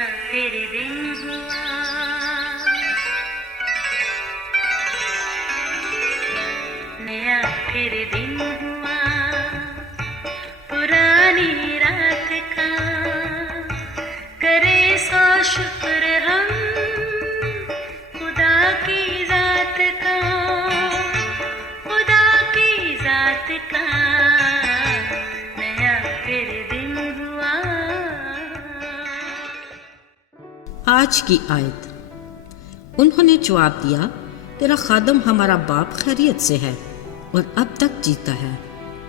फिर दिन हुआ, नया फिर दिन हुआ, पुरानी रात का करे सो शुक्र हम खुदा की जात का, खुदा की जात का नया फिर दिन हुआ। आज की आयत। उन्होंने जवाब दिया, तेरा खादम हमारा बाप खैरियत से है और अब तक जीता है।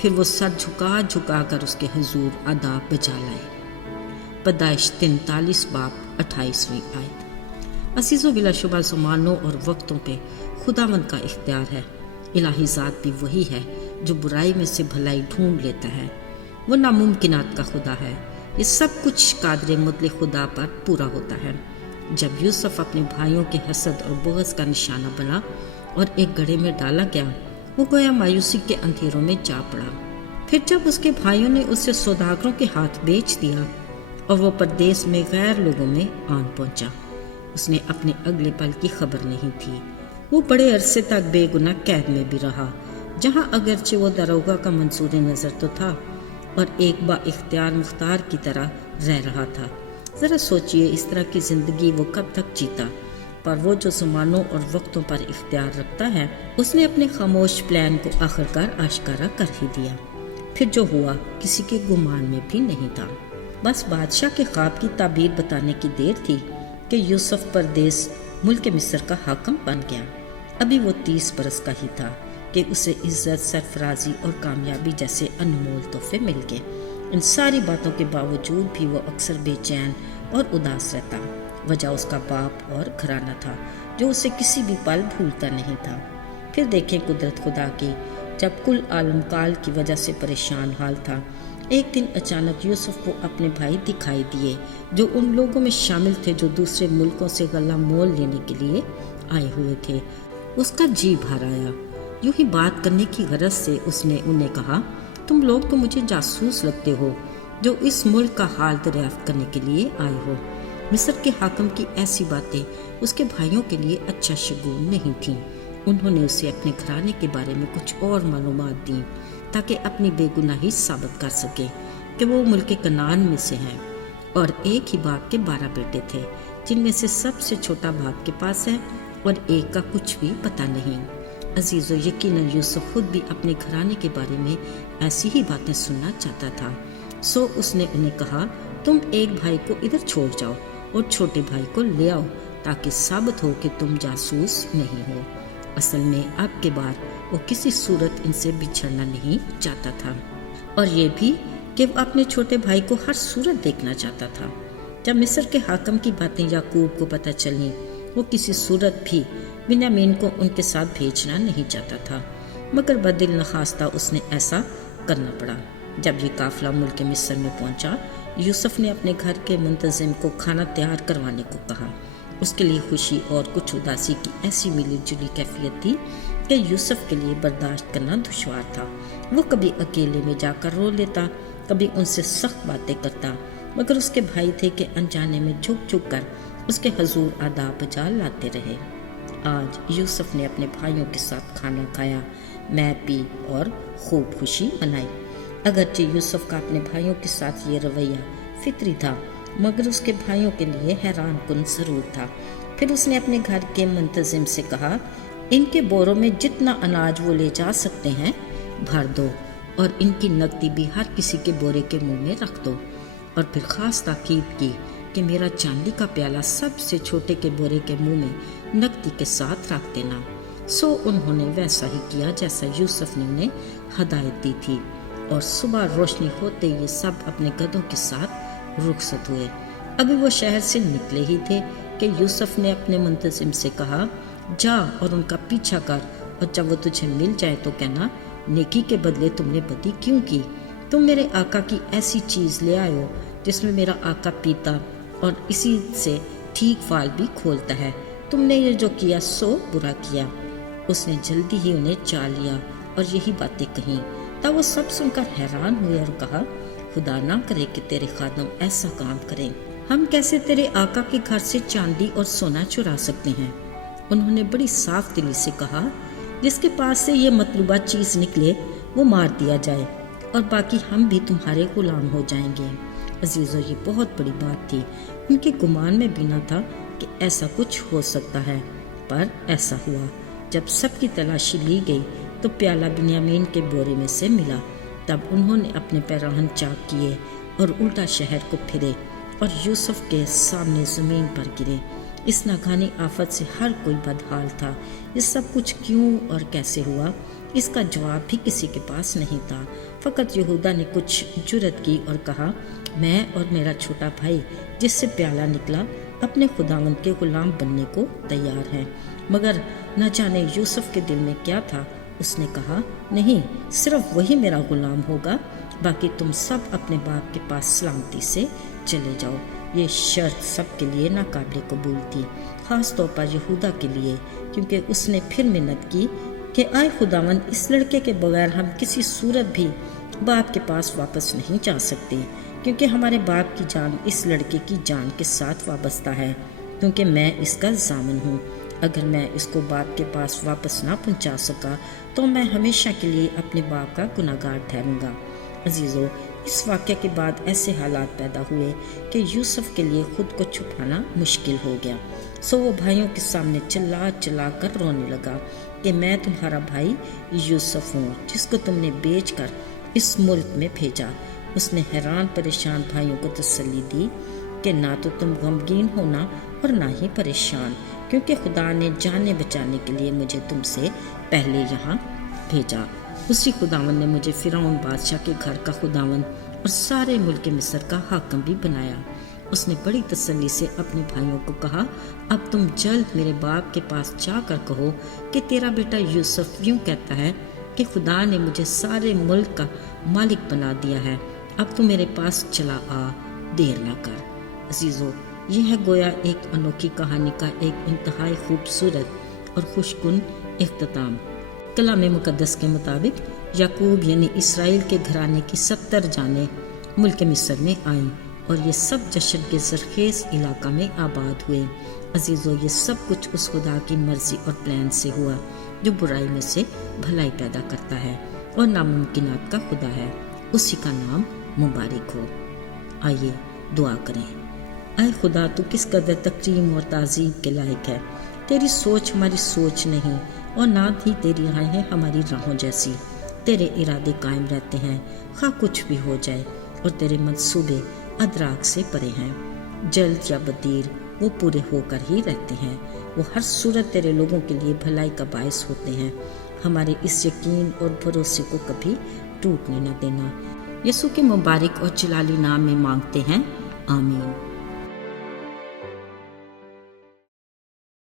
फिर वो सर झुका झुका कर उसके हुजूर आदाब बजा लाए। पैदाइश 43 बाब 28वीं आयत। असीज़ों, बिलाशुबा ज़मानों और वक्तों पे खुदावंद का इख्तियार है। इलाही ज़ात भी वही है जो बुराई में से भलाई ढूंढ लेता है। वो नामुमकिनात का खुदा है। ये सब कुछ कादरे मुतलक खुदा पर पूरा होता है। जब यूसुफ अपने भाइयों के हसद और बुग़्ज़ का निशाना बना और एक गड्ढे में डाला गया, वो गोया मायूसी के अंधेरों में जा पड़ा। फिर जब उसके भाइयों ने उसे सौदागरों के हाथ बेच दिया और वो परदेश में गैर लोगों में आन पहुंचा, उसने अपने अगले पल की खबर नहीं थी। वो बड़े अरसे तक बेगुनाह कैद में भी रहा, जहां अगरचे वो दरोगा का मंसूर नज़र तो था और एक बा इख्तियार मुख्तार की तरह रह रहा था। ज़रा सोचिए, इस तरह की ज़िंदगी वो कब तक जीता। पर वो जो ज़मानों और वक्तों पर इख्तियार रखता है, उसने अपने खामोश प्लान को आखिरकार आश्कारा कर ही दिया। फिर जो हुआ किसी के गुमान में भी नहीं था। बस बादशाह के ख्वाब की ताबीर बताने की देर थी कि यूसुफ परदेस मुल्क मिस्र का हाकम बन गया। अभी वो 30 बरस का ही था कि उसे इज्जत, सरफराजी और कामयाबी जैसे अनमोल तोहफे मिल गए। इन सारी बातों के बावजूद भी वो अक्सर बेचैन और उदास रहता। वजह उसका बाप और घराना था जो उसे किसी भी पल भूलता नहीं था। फिर देखें कुदरत खुदा की, जब कुल आलम काल की वजह से परेशान हाल था, एक दिन अचानक यूसुफ को अपने भाई दिखाई दिए, जो उन लोगों में शामिल थे जो दूसरे मुल्कों से गला मोल लेने के लिए आए हुए थे। उसका जी भर आया। यूं ही बात करने की गरज से उसने उन्हें कहा, तुम लोग तो मुझे जासूस लगते हो जो इस मुल्क का हाल दरियाफ्त करने के लिए आए हो। मिस्र के हाकम की ऐसी बातें उसके भाइयों के लिए अच्छा शगुन नहीं थीं। उन्होंने उसे अपने घराने के बारे में कुछ और मालूमात दी ताकि अपनी बेगुनाही साबित कर सके कि वो मुल्क कनान में से हैं और एक ही बाप के 12 बेटे थे, जिनमें से सबसे छोटा बाप के पास है और एक का कुछ भी पता नहीं। अजीज़ों, यकीनन यूसुफ खुद भी अपने घराने के बारे में ऐसी ही बातें सुनना चाहता था। सो उसने उन्हें कहा, तुम एक भाई को इधर छोड़ जाओ और छोटे भाई को ले आओ ताकि साबित हो कि तुम जासूस नहीं हो। असल में अब के बाद वो किसी सूरत इनसे बिछड़ना नहीं चाहता था और ये भी कि वो अपने छोटे भाई को हर सूरत देखना चाहता था। जब मिस्र के हाकम की बातें याकूब को पता चली, वो किसी सूरत भी बिन्यामीन को उनके साथ भेजना नहीं चाहता था, मगर बदिल नखास्ता उसने ऐसा करना पड़ा। जब ये काफिला मुल्क मिस्र में पहुंचा, यूसुफ ने अपने घर के मुंतजिम को खाना तैयार करवाने को कहा। उसके लिए खुशी और कुछ उदासी की ऐसी मिली जुली कैफियत थी कि यूसुफ के लिए बर्दाश्त करना दुश्वार था। वो कभी अकेले में जाकर रो लेता, कभी उनसे सख्त बातें करता, मगर उसके भाई थे कि अनजाने में झुक झुक कर उसके हुजूर आदाब बजा लाते रहे। आज यूसुफ ने अपने भाइयों के साथ खाना खाया, मैं पी और खूब खुशी मनाई। अगरचे यूसुफ का अपने भाइयों के साथ ये रवैया फितरी था, मगर उसके भाइयों के लिए हैरान कुन जरूर था। फिर उसने अपने घर के मुंतजिम से कहा, इनके बोरों में जितना अनाज वो ले जा सकते हैं भर दो और इनकी नकदी भी हर किसी के बोरे के मुंह में रख दो। और फिर खास ताकीद की कि मेरा चांदी का प्याला सबसे छोटे के बोरे के मुंह में नकदी के साथ रख देना। सो उन्होंने वैसा ही किया जैसा यूसुफ ने उन्हें हदायत दी थी और सुबह रोशनी होते ये सब अपने गधों के साथ रुखसत हुए। अभी वो शहर से निकले ही थे कि यूसुफ ने अपने मुंतजिम से कहा, जा और उनका पीछा कर और जब वो तुझे मिल जाए तो कहना, नेकी के बदले तुमने बदी क्यों की? तुम मेरे आका की ऐसी चीज़ ले आए हो जिसमें मेरा आका पीता और इसी से ठीक फाल भी खोलता है। तुमने ये जो किया सो बुरा किया। उसने जल्दी ही उन्हें चाल लिया और यही बातें कहीं। तब वो सब सुनकर हैरान हुए और कहा, खुदा ना करे कि तेरे खादम ऐसा काम करें। ہم کیسے تیرے آقا کے گھر سے چاندی اور سونا چرا سکتے ہیں؟ انہوں نے بڑی صاف دلی سے کہا، جس کے پاس سے یہ مطلوبہ چیز نکلے وہ مار دیا جائے، اور باقی ہم بھی تمہارے غلام ہو جائیں گے۔ عزیزو، یہ بہت بڑی بات تھی۔ ان کے گمان میں بھی نہ تھا کہ ایسا کچھ ہو سکتا ہے، پر ایسا ہوا۔ جب سب کی تلاشی لی گئی تو پیالہ بنیامین کے بورے میں سے ملا۔ تب انہوں نے اپنے پیراہن چاک کیے اور الٹا شہر کو پھرے اور یوسف کے سامنے زمین پر گرے۔ اس ناگہانی آفت سے ہر کوئی بدحال تھا۔ یہ سب کچھ کیوں اور کیسے ہوا، اس کا جواب بھی کسی کے پاس نہیں تھا۔ فقط یہودا نے کچھ جرأت کی اور کہا، میں اور میرا چھوٹا بھائی جس سے پیالہ نکلا اپنے خداوند کے غلام بننے کو تیار ہیں۔ مگر نہ جانے یوسف کے دل میں کیا تھا۔ اس نے کہا، نہیں، صرف وہی میرا غلام ہوگا، باقی تم سب اپنے باپ کے پاس سلامتی سے چلے جاؤ۔ یہ شرط سب کے لیے ناقابل قبول تھی، خاص طور پر یہودا کے لیے، کیونکہ اس نے پھر منت کی کہ آئے خداوند، اس لڑکے کے بغیر ہم کسی صورت بھی باپ کے پاس واپس نہیں جا سکتے، کیونکہ ہمارے باپ کی جان اس لڑکے کی جان کے ساتھ وابستہ ہے، کیونکہ میں اس کا ضامن ہوں۔ اگر میں اس کو باپ کے پاس واپس نہ پہنچا سکا تو میں ہمیشہ کے لیے اپنے باپ کا گناہگار ٹھہروں گا۔ عزیزو، اس واقعے کے بعد ایسے حالات پیدا ہوئے کہ یوسف کے لیے خود کو چھپانا مشکل ہو گیا۔ سو وہ بھائیوں کے سامنے چلا چلا کر رونے لگا کہ میں تمہارا بھائی یوسف ہوں، جس کو تم نے بیچ کر اس ملک میں بھیجا۔ اس نے حیران پریشان بھائیوں کو تسلی دی کہ نہ تو تم غمگین ہونا اور نہ ہی پریشان، کیونکہ خدا نے جانے بچانے کے لیے مجھے تم سے پہلے یہاں بھیجا۔ اسی خداوند نے مجھے فرعون بادشاہ کے گھر کا خداوند اور سارے ملک مصر کا حاکم بھی بنایا۔ اس نے بڑی تسلی سے اپنے بھائیوں کو کہا، اب تم جلد میرے باپ کے پاس جا کر کہو کہ تیرا بیٹا یوسف یوں کہتا ہے کہ خدا نے مجھے سارے ملک کا مالک بنا دیا ہے، اب تو میرے پاس چلا آ، دیر نہ کر۔ عزیزو، یہ ہے گویا ایک انوکھی کہانی کا ایک انتہائی خوبصورت اور خوشگن اختتام۔ کلام مقدس کے مطابق یعقوب یعنی اسرائیل کے گھرانے کی 70 جانیں ملک مصر میں آئیں اور یہ سب جشن کے زرخیز علاقہ میں آباد ہوئے۔ عزیزو، یہ سب کچھ اس خدا کی مرضی اور پلان سے ہوا جو برائی میں سے بھلائی پیدا کرتا ہے اور ناممکنات کا خدا ہے۔ اسی کا نام مبارک ہو۔ آئیے دعا کریں۔ اے خدا، تو کس قدر تکریم اور تعظیم کے لائق ہے۔ تیری سوچ ہماری سوچ نہیں اور نہ ہی تیری راہیں ہماری راہوں جیسی۔ تیرے ارادے قائم رہتے ہیں خواہ کچھ بھی ہو جائے، اور تیرے منصوبے ادراک سے پرے ہیں۔ جلد یا بدیر وہ پورے ہو کر ہی رہتے ہیں۔ وہ ہر صورت تیرے لوگوں کے لیے بھلائی کا باعث ہوتے ہیں۔ ہمارے اس یقین اور بھروسے کو کبھی ٹوٹنے نہ دینا۔ یسوع کے مبارک اور جلالی نام میں مانگتے ہیں، آمین۔